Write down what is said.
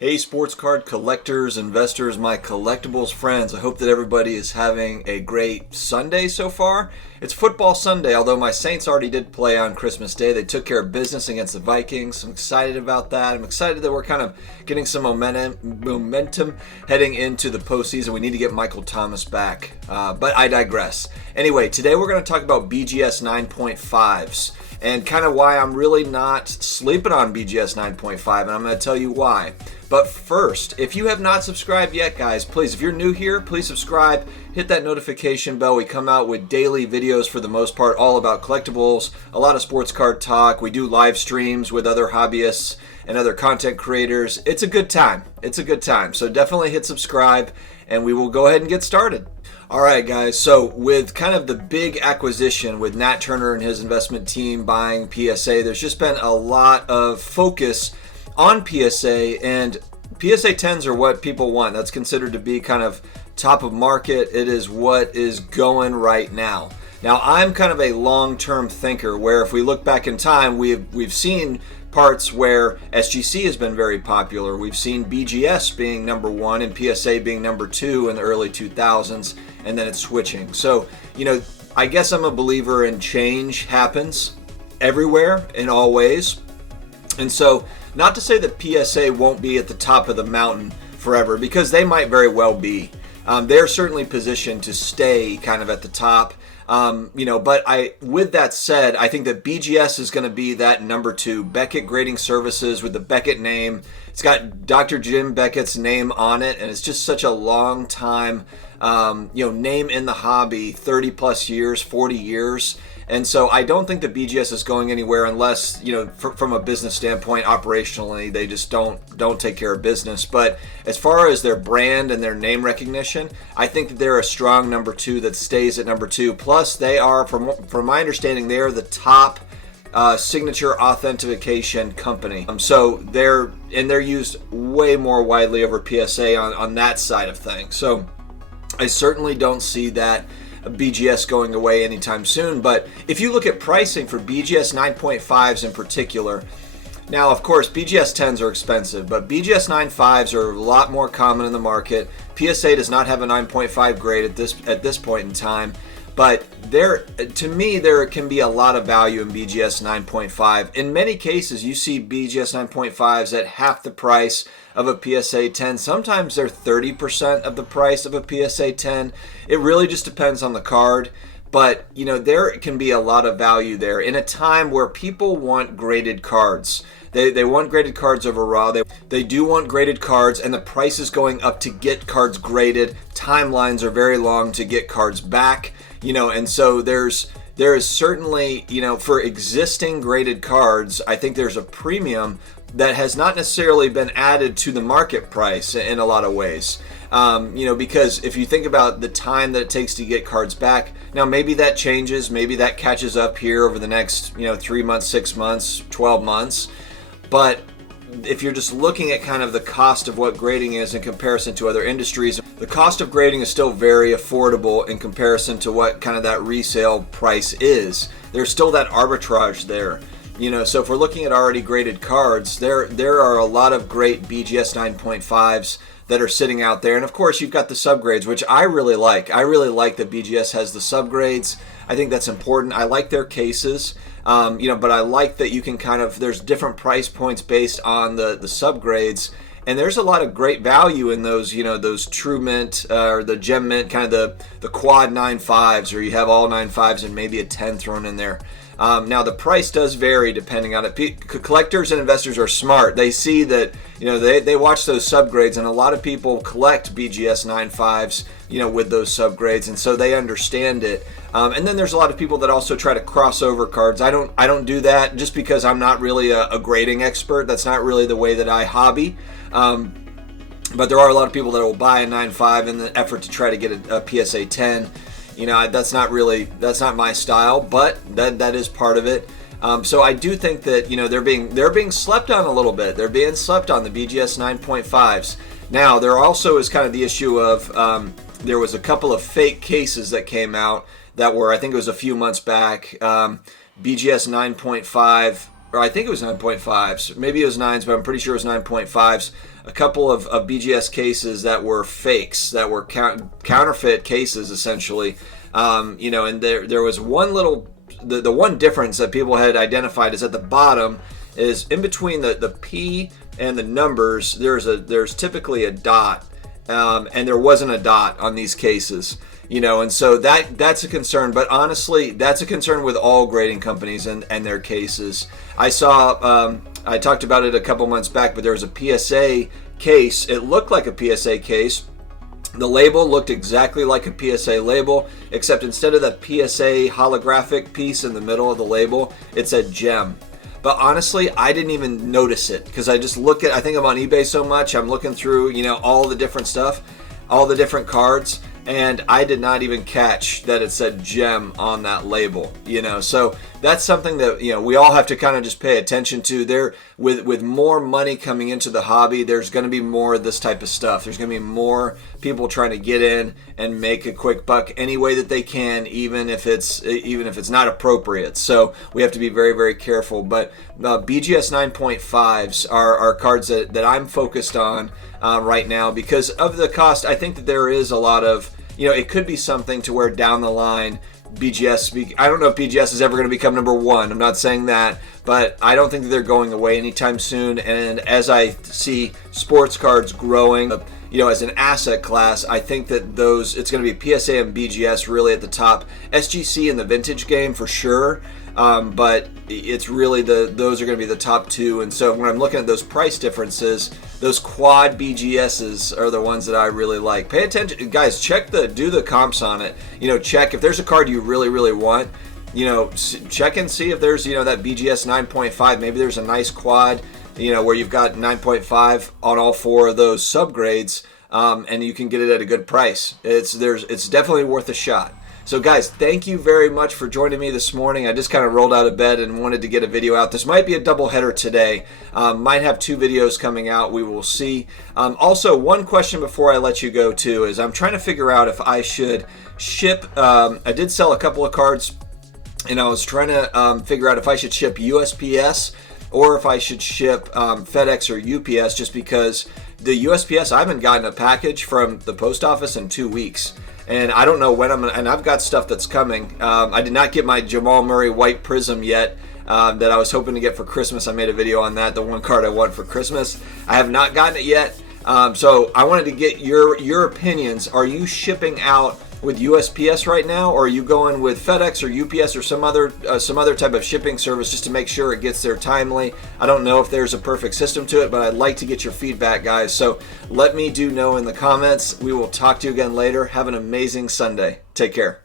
Hey, sports card collectors, investors, my collectibles friends. I hope that everybody is having a great Sunday so far. It's football Sunday, although my Saints already did play on Christmas Day. They took care of business against the Vikings. I'm excited about that. I'm excited that we're kind of getting some momentum heading into the postseason. We need to get Michael Thomas back, but I digress. Anyway, today we're going to talk about BGS 9.5s and kind of why I'm really not sleeping on BGS 9.5, and I'm going to tell you why. But first, if you have not subscribed yet, guys, please, if you're new here, please subscribe, hit that notification bell. We come out with daily videos for the most part, all about collectibles, a lot of sports card talk. We do live streams with other hobbyists and other content creators. It's a good time. It's a good time. So definitely hit subscribe, and we will go ahead and get started. All right, guys, so with kind of the big acquisition with Nat Turner and his investment team buying PSA, there's just been a lot of focus on PSA, and PSA 10s are what people want. That's considered to be kind of top of market. It is what is going right now. Now, I'm kind of a long-term thinker where if we look back in time, we've seen parts where SGC has been very popular. We've seen BGS being number one and PSA being number two in the early 2000s, and then it's switching. So, I guess I'm a believer in change happens everywhere in all ways. And so, not to say that PSA won't be at the top of the mountain forever, because they might very well be. They're certainly positioned to stay kind of at the top. But with that said, I think that BGS is going to be that number two. Beckett Grading Services with the Beckett name. It's got Dr. Jim Beckett's name on it, and it's just such a long time, name in the hobby, 30 plus years, 40 years. And so I don't think that BGS is going anywhere unless, from a business standpoint, operationally, they just don't take care of business. But as far as their brand and their name recognition, I think that they're a strong number two that stays at number two. Plus, they are, from my understanding, they are the top signature authentication company. So they're used way more widely over PSA on that side of things. So I certainly don't see that BGS going away anytime soon. But if you look at pricing for BGS 9.5s in particular, now of course BGS 10s are expensive, but BGS 9.5s are a lot more common in the market. PSA does not have a 9.5 grade at this point in time, but to me there can be a lot of value in BGS 9.5. In many cases you see BGS 9.5s at half the price of a PSA 10. Sometimes they're 30% of the price of a PSA 10. It really just depends on the card. But, there can be a lot of value there in a time where people want graded cards. They want graded cards over raw. They do want graded cards, and the price is going up to get cards graded. Timelines are very long to get cards back, and so there is certainly, for existing graded cards, I think there's a premium that has not necessarily been added to the market price in a lot of ways. Because if you think about the time that it takes to get cards back, now maybe that changes, maybe that catches up here over the next, 3 months, 6 months, 12 months. But if you're just looking at kind of the cost of what grading is in comparison to other industries, the cost of grading is still very affordable in comparison to what kind of that resale price is. There's still that arbitrage there. So if we're looking at already graded cards, there are a lot of great BGS 9.5s that are sitting out there. And of course, you've got the subgrades, which I really like. I really like that BGS has the subgrades. I think that's important. I like their cases, but I like that you can there's different price points based on the subgrades. And there's a lot of great value in those, those true mint or the gem mint, kind of the quad 9.5s, or you have all 9.5s and maybe a 10 thrown in there. Now the price does vary depending on it. Collectors and investors are smart. They see that, they watch those subgrades, and a lot of people collect BGS 9.5s, with those subgrades, and so they understand it. And then there's a lot of people that also try to cross over cards. I don't do that just because I'm not really a grading expert. That's not really the way that I hobby. But there are a lot of people that will buy a 9.5 in the effort to try to get a PSA 10. That's not my style, but that is part of it. So I do think that they're being slept on a little bit. They're being slept on, the BGS 9.5s. Now there also is kind of the issue of there was a couple of fake cases that came out that were, I think it was a few months back. BGS 9.5 or I think it was 9.5s. Maybe it was 9s, but I'm pretty sure it was 9.5s. A couple of BGS cases that were fakes, that were counterfeit cases, essentially. And there was one little, the one difference that people had identified is at the bottom is in between the P and the numbers, there's typically a dot, and there wasn't a dot on these cases. And so that's a concern. But honestly, that's a concern with all grading companies and their cases. I saw, I talked about it a couple months back, but there was a PSA case. It looked like a PSA case. The label looked exactly like a PSA label, except instead of the PSA holographic piece in the middle of the label, it said gem. But honestly, I didn't even notice it because I think I'm on eBay so much. I'm looking through, all the different stuff, all the different cards, and I did not even catch that it said gem on that label, So that's something that, we all have to kind of just pay attention to. There, with more money coming into the hobby, there's going to be more of this type of stuff. There's going to be more people trying to get in and make a quick buck any way that they can, even if it's not appropriate. So we have to be very, very careful. But BGS 9.5s are cards that I'm focused on right now because of the cost. I think that there is a lot of, it could be something to where down the line BGS, I don't know if BGS is ever going to become number one. I'm not saying that, but I don't think that they're going away anytime soon. And as I see sports cards growing, as an asset class, I think that it's going to be PSA and BGS really at the top. SGC in the vintage game for sure. But it's really those are going to be the top two. And so when I'm looking at those price differences, those quad BGSs are the ones that I really like. Pay attention, guys. Do the comps on it. Check if there's a card you really, really want. Check and see if there's that BGS 9.5. Maybe there's a nice quad. Where you've got 9.5 on all four of those subgrades, and you can get it at a good price. It's definitely worth a shot. So guys, thank you very much for joining me this morning. I just kind of rolled out of bed and wanted to get a video out. This might be a double header today. Might have 2 videos coming out. We will see. Also, one question before I let you go too is I'm trying to figure out if I should ship. I did sell a couple of cards, and I was trying to figure out if I should ship USPS or if I should ship FedEx or UPS, just because the USPS, I haven't gotten a package from the post office in 2 weeks. And I don't know when and I've got stuff that's coming. I did not get my Jamal Murray White Prism yet that I was hoping to get for Christmas. I made a video on that, the one card I want for Christmas. I have not gotten it yet. So I wanted to get your opinions. Are you shipping out with USPS right now, or are you going with FedEx or UPS or some other type of shipping service just to make sure it gets there timely? I don't know if there's a perfect system to it, but I'd like to get your feedback, guys. So let me know in the comments. We will talk to you again later. Have an amazing Sunday. Take care.